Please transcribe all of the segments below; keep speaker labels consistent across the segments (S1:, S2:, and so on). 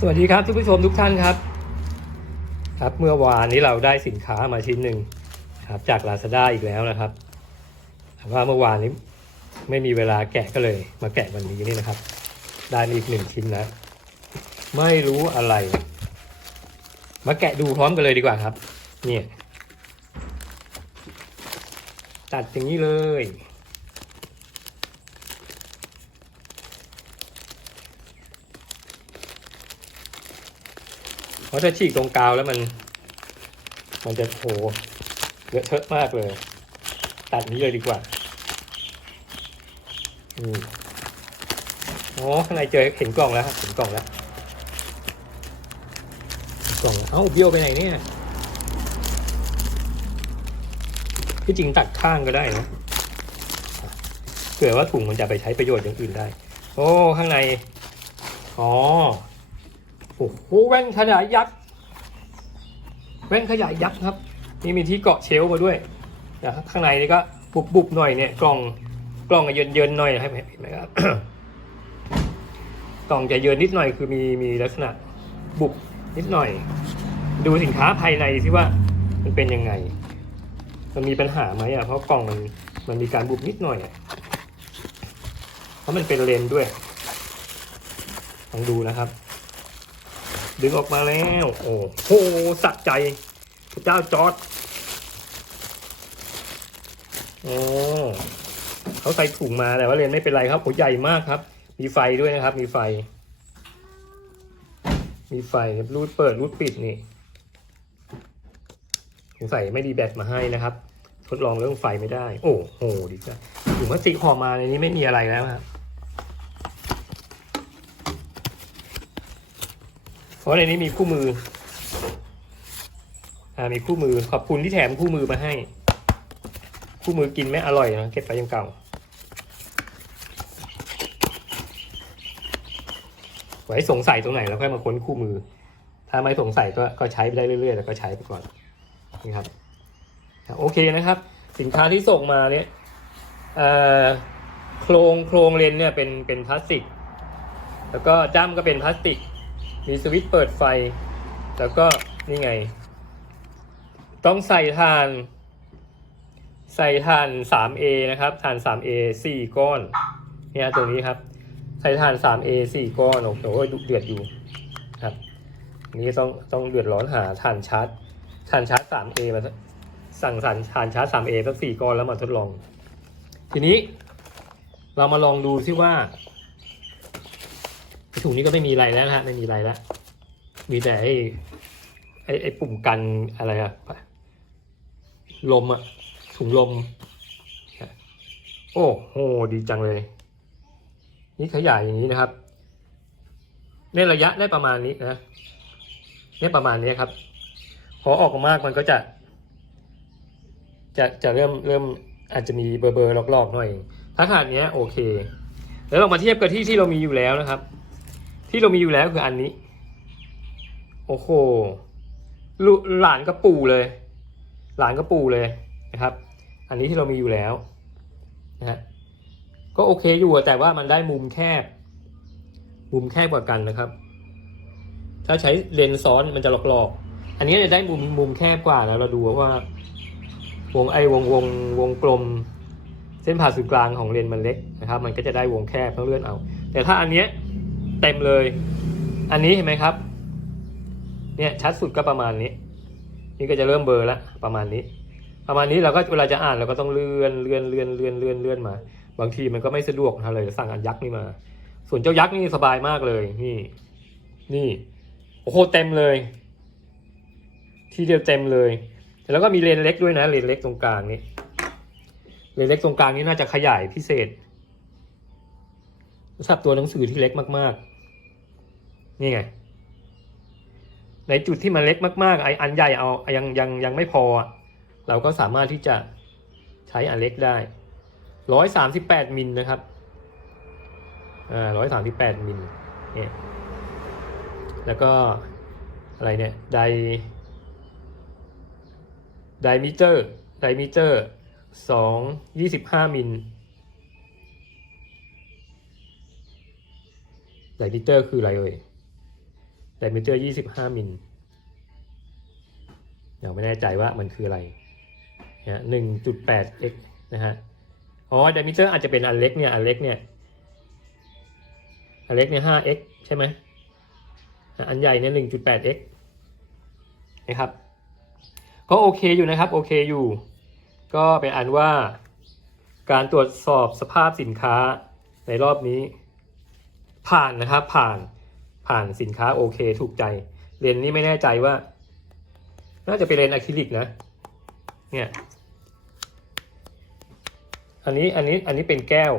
S1: สวัสดีครับทุกผู้ชมทุกท่านครับ ครับเมื่อวานนี้เราได้สินค้ามาชิ้นหนึ่งครับ จาก Lazada อีกแล้วนะครับแต่ว่าเมื่อวานนี้ไม่มีเวลาแกะก็เลย มาแกะวันนี้นี่นะครับ ได้มาอีกหนึ่งชิ้นนะ ไม่รู้อะไร มาแกะดูพร้อมกันเลยดีกว่าครับ เนี่ย ตัดอย่างนี้เลย เพราะถ้าฉีกตรงกาวแล้วมัน มันจะโหเลอะเทอะมากเลย ตัดนี้เลยดีกว่าอืมอ๋อข้างในเจอเห็นกล่องแล้วครับเห็นกล่องแล้วกล่องเอ้าเบี้ยวไปไหนเนี่ยที่จริงตัดข้างก็ได้นะเผื่อว่าถุงมันจะไปใช้ประโยชน์อย่างอื่นได้ โอ้ ข้างใน อ๋อ โอ้โหแว่นขยายยักษ์แว่นขยายยักษ์ครับนี่มีที่เกาะเชลมาด้วยนะข้างในนี่ก็บุบบุบหน่อยเนี่ยกล่องกล่องเยินเยินๆหน่อยให้เห็นไหมครับกล่องจะเยินนิดหน่อยคือมีมีลักษณะบุบนิดหน่อย ดูสินค้าภายในที่ว่ามันเป็นยังไง มันมีปัญหาไหมอะเพราะกล่องมันมันมีการบุบนิดหน่อยอะเพราะมันเป็นเลนด้วยลองดูนะครับ ดึงออกมาแล้ว โอ้โหสะใจ พระเจ้าจอดโอ้เขาใส่ถุงมาแต่ว่าเรียนไม่เป็นไรครับโหใหญ่มากครับ มีไฟด้วยนะครับ มีไฟ มีไฟรูดเปิดรูดปิดนี่สงสัยไม่ดีแบตมาให้นะครับ ทดลองเรื่องไฟไม่ได้ โอ้โหดีจังถุงพลาสติกห่อมาในนี้ไม่มีอะไรแล้วครับ เพ ราะในนี้มีคู่มือ อ่ามีคู่มือขอบคุณที่แถมคู่มือมาให้ คู่มือกินไม่อร่อยนะเก็บไปยังเก่า ไว้สงสัยตรงไหนแล้วค่อยมาค้นคู่มือ ถ้าไม่สงสัยก็ก็ใช้ไปได้เรื่อยๆแล้วก็ใช้ไปก่อนนี่ครับโอเคนะครับ สินค้าที่ส่งมาเนี่ยโครงโครงเลนเนี่ยเป็นเป็นพลาสติก แล้วก็จ้ำก็เป็นพลาสติก มีสวิตช์เปิดไฟ แล้วก็นี่ไง ต้องใส่ทาน ใส่ทาน 3A นะครับทาน 3A 4 ก้อน เนี่ยตัวนี้ครับ ใส่ทาน 3A 4 ก้อน โอ้โหดุเดือดอยู่ครับนนี้ต้องต้องเดือดร้อนหาทานชาร์จทานชาร์จ 3A มาสักสั่งสรรทานชาร์จ 3A สัก4ก้อนแล้วมาทดลอง ทีนี้เรามาลองดูซิว่า ถุงนี้ก็ไม่มีอะไรแล้วฮะไม่มีอะไรแล้วมีแต่ไอ้ไอ้ไอ้ปุ่มกันอะไรอะลมอะถุงลม โอ้โหดีจังเลย นี่ขยายอย่างนี้นะครับในระยะได้ประมาณนี้นะเนี่ยประมาณนี้ครับ พอออกมามากมันก็จะ จะจะเริ่มเริ่มอาจจะมีเบอร์เบอร์ลอกๆหน่อย ถ้าขนาดเนี้ยโอเค แล้วเรามาเทียบกับที่ที่เรามีอยู่แล้วนะครับ ที่เรามีอยู่แล้วคืออันนี้ โอ้โหลหลานกระปูเลย หลานกระปูเลยนะครับ อันนี้ที่เรามีอยู่แล้วนะฮะก็โอเคอยู่แต่ว่ามันได้มุมแคบ มุมแคบกว่ากันนะครับ ถ้าใช้เลนส์ซ้อนมันจะหลอกๆ อันนี้จะได้มุมมุมแคบกว่าแล้วเราดูว่าวงไอวงวงวงกลม เส้นผ่าศูนย์กลางของเลนส์มันเล็กนะครับ มันก็จะได้วงแคบต้องเลื่อนเอา แต่ถ้าอันเนี้ย เต็มเลย อันนี้เห็นไหมครับ เนี่ยชัดสุดก็ประมาณนี้ นี่ก็จะเริ่มเบลอแล้วประมาณนี้ ประมาณนี้เราก็เวลาจะอ่านเราก็ต้องเลื่อนเลื่อนเลื่อนเลื่อนเลื่อนเลื่อนมา บางทีมันก็ไม่สะดวกนะเลยสั่งอันยักษ์นี่มา ส่วนเจ้ายักษ์นี่สบายมากเลยนี่ นี่โอ้โหเต็มเลย ทีเดียวเต็มเลย แล้วก็มีเลนเล็กด้วยนะเลนเล็กตรงกลางนี่เลนเล็กตรงกลางนี่น่าจะขยายพิเศษ สำหรับตัวหนังสือที่เล็กมากๆ นี่ไง ในจุดที่มันเล็กมากๆ ไออันใหญ่เอายังยังยังไม่พอ เราก็สามารถที่จะใช้อันเล็กได้ร้อยสามสิบแปดมิลนะครับ อ่าร้อยสามสิบแปดมิลเนี่ยแล้วก็อะไรเนี่ย ไดไดมิเตอร์ ไดมิเตอร์สองยี่สิบห้ามิล ไดมิเตอร์คืออะไรเอ่ย diameter 25 มิลยังไม่แน่ใจว่ามันคืออะไรนะ1.8 x นะฮะ อ๋อ diameter อาจจะเป็นอันเล็กเนี่ย อันเล็กเนี่ย อันเล็กเนี่ยห้า x ใช่ไหม อันใหญ่เนี่ย 1.8x นะครับ ก็โอเคอยู่นะครับ โอเคอยู่ ก็เป็นอันว่าการตรวจสอบสภาพสินค้าในรอบนี้ ผ่านนะครับ ผ่านผ่านสินค้าโอเค ถูกใจ เลนนี้ไม่แน่ใจว่า น่าจะเป็นเลนอะคริลิกนะ เนี่ยอันนี้อันนี้อันนี้เป็นแก้ว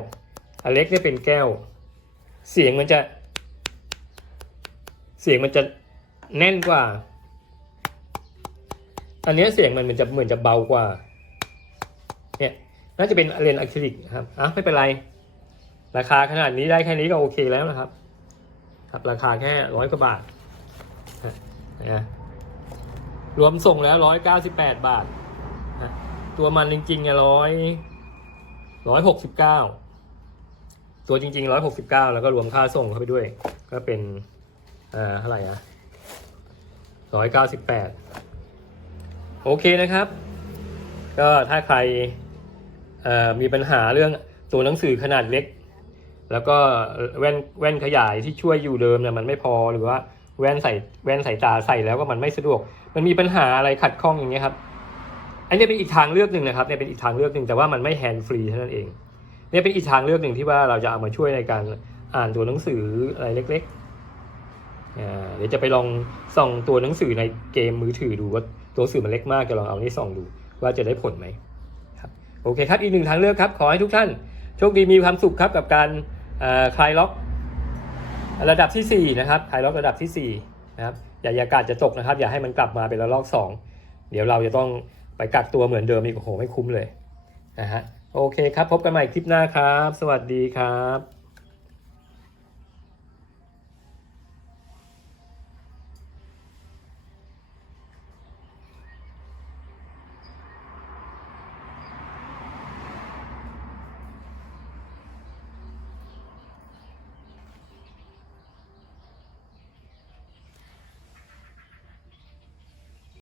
S1: อันเล็กเนี่ยเป็นแก้ว เสียงมันจะ เสียงมันจะแน่นกว่า อันนี้เสียงมันมันจะเหมือนจะเบากว่า เนี่ย น่าจะเป็นเลนอะคริลิกครับอะไม่เป็นไร ราคาขนาดนี้ได้แค่นี้ก็โอเคแล้วนะครับ ครับราคาแค่ร้อยกว่าบาทนะรวมส่งแล้วร้อยเก้าสิบแปดบาทนะตัวมันจริงๆอะร้อยร้อยหกสิบเก้าตัวจริงๆร้อยหกสิบเก้าแล้วก็รวมค่าส่งเข้าไปด้วย ก็เป็นอ่าเท่าไหร่อะร้อยเก้าสิบแปดโอเคนะครับ ก็ถ้าใครเอ่อมีปัญหาเรื่องตัวหนังสือขนาดเล็ก แล้วก็แว่นแว่นขยายที่ช่วยอยู่เดิมเนี่ยมันไม่พอหรือว่าแว่นใส่แว่นใสายตาใส่แล้วก็มันไม่สะดวก มันมีปัญหาอะไรขัดข้องอย่างเงี้ยครับอันนี้เป็นอีกทางเลือกหนึ่งนะครับเนี่ยเป็นอีกทางเลือกหนึ่งแต่ว่ามันไม่แฮนด์ฟรีเท่านั้นเองเนี่ยเป็นอีกทางเลือกหนึ่งที่ว่าเราจะเอามาช่วยในการอ่านตัวหนังสืออะไรเล็กๆเดี๋ยวจะไปลองส่องตัวหนังสือในเกมมือถือดูว่าตัวหนังสือมันเล็กมากจะลองเอานี่ส่องดูว่าจะได้ผลไหมครับโอเคครับอีกหนึ่งทางเลือกครับ ขอให้ทุกท่านโชคดีมีความสุขครับกับการ คลายล็อกระดับที่ 4 นะครับคลายล็อกระดับที่4นะครับอย่าอย่ากาดจะตกนะครับ อย่าให้มันกลับมาเป็นระลอก 2 เดี๋ยวเราจะต้องไปกักตัวเหมือนเดิมอีกโอ้โหไม่คุ้มเลยนะฮะโอเคครับ พบกันใหม่คลิปหน้าครับ สวัสดีครับ